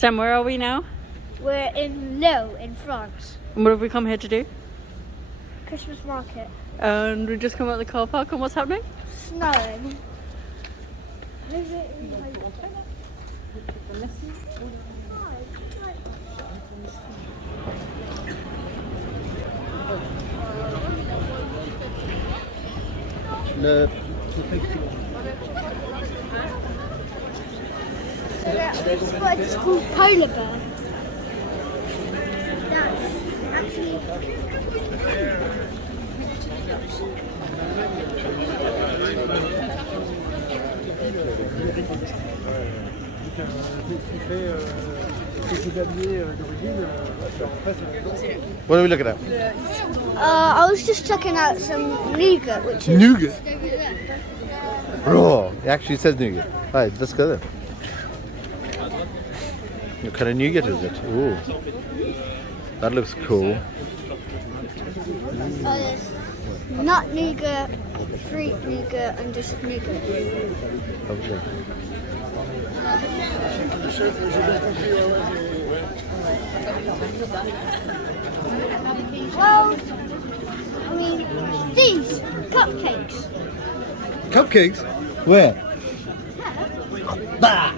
Sam, where are we now? We're in Lille in France. And what have we come here to do? Christmas market. And we just come out of the car park, and what's happening? Snowing. So this bird is called polar bear. That's actually... What are we looking at? I was just checking out some nougat, which is... Nougat? Oh, it actually says nougat. Alright, let's go then. What kind of nougat is it? Ooh. That looks cool. There's nut nougat, fruit nougat, and just nougat. Lovely. Well, I mean, these cupcakes. Cupcakes? Where? Bah!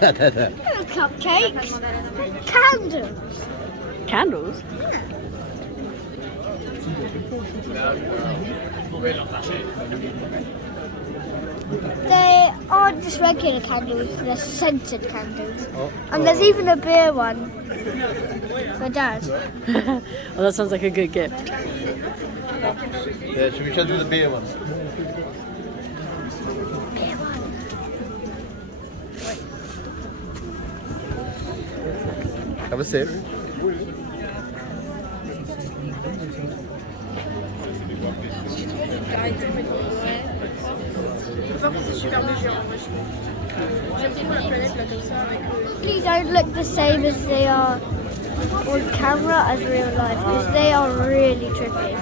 Hello, cupcakes. Candles. Candles? They aren't just regular candles, they're scented candles. And there's even a beer one for Dad. Well, that sounds like a good gift. Yeah, should we show them the beer ones? Beer one. Have a sip. These don't look the same as they are on camera as real life, because they are really trippy.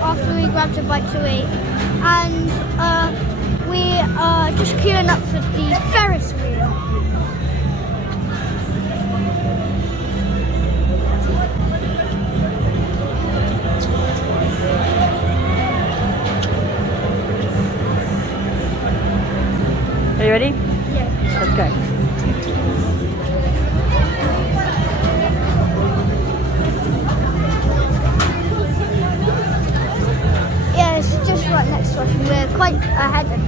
After we grabbed a bite to eat, and we are just queuing up for the Ferris wheel. Are you ready? Yeah. Let's go. Right next to us, and we're quite ahead of it.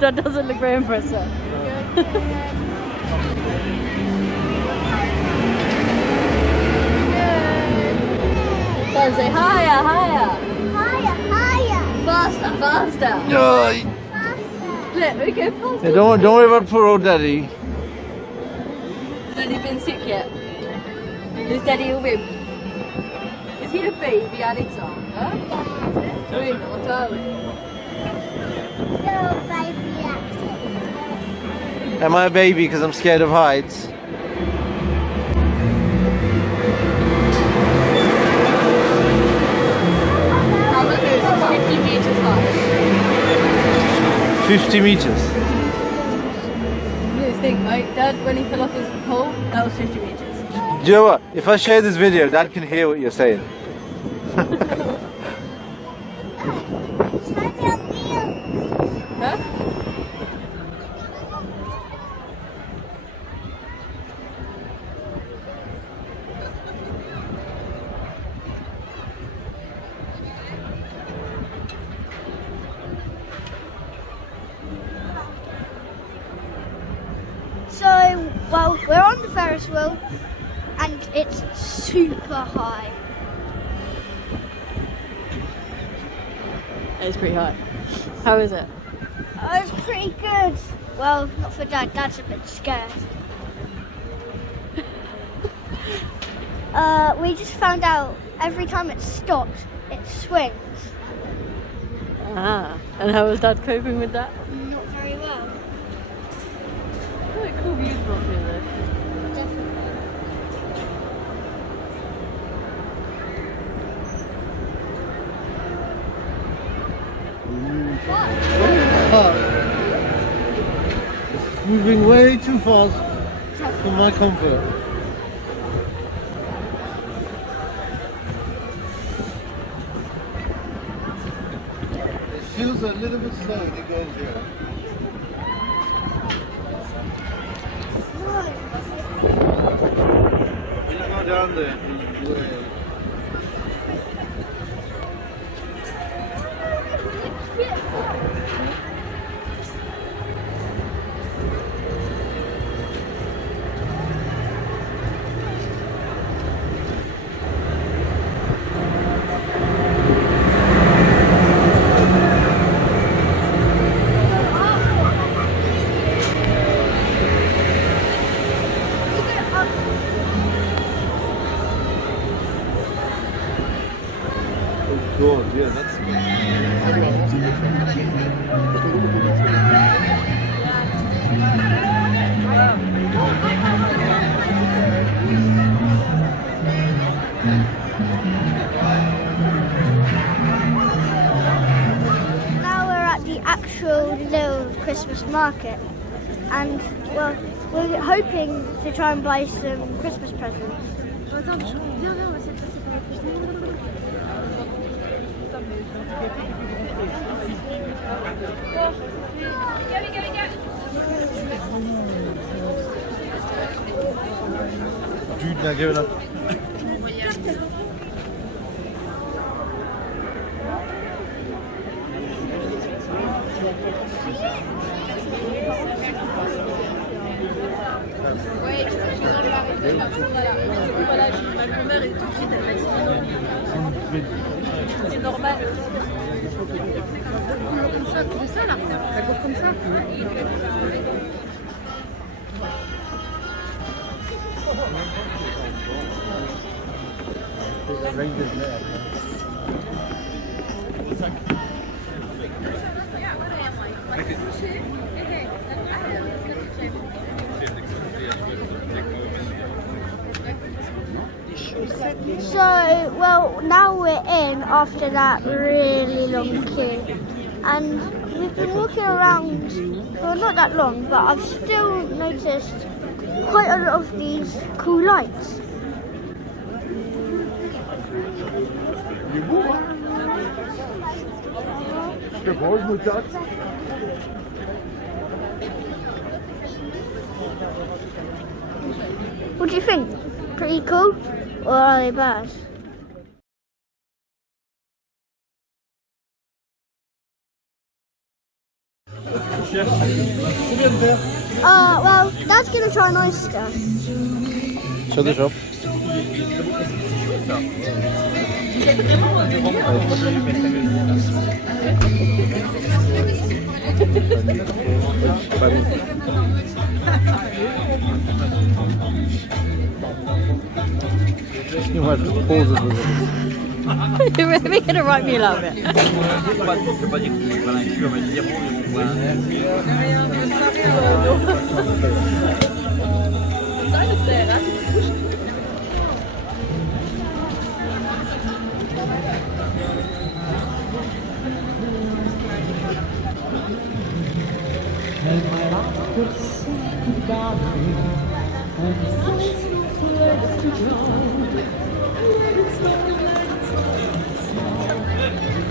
That doesn't look very impressive. Say higher, higher. Higher, higher. Faster, faster. Yay. Look, we go faster. Yeah, don't worry about poor old daddy. Has Daddy been sick yet? Is Daddy a wimp? Is he the baby Alexander? We're not, are we? No, baby Alexander. Am I a baby because I'm scared of heights? How much is it? 50 meters high. 50 meters. You think, right? Dad, when he fell off his pole, that was 50 meters. Do you know what? If I share this video, Dad can hear what you're saying. Huh? So, well, we're on the Ferris wheel and it's super high. It's pretty high. How is it? Oh, it's pretty good. Well, not for Dad. Dad's a bit scared. We just found out every time it stops, it swings. Ah, and how was Dad coping with that? Not very well. Quite cool views from here though. It's moving way too fast for my comfort. It feels a little bit slow when it goes here. When you go down there, God, yeah, that's good. Now we're at the actual Lille Christmas market, and well, we're hoping to try and buy some Christmas presents. Dude, now give it up. C'est normal. Comme ça, c'est ça là. Ça court comme ça. So, well, now we're in after that really long queue, and we've been walking around, well, not that long, but I've still noticed quite a lot of these cool lights. What do you think? Pretty cool? Or are they bad? Well, Dad's gonna try an oyster. Show the shop. You might just pause it with it. You're really gonna write me a little bit.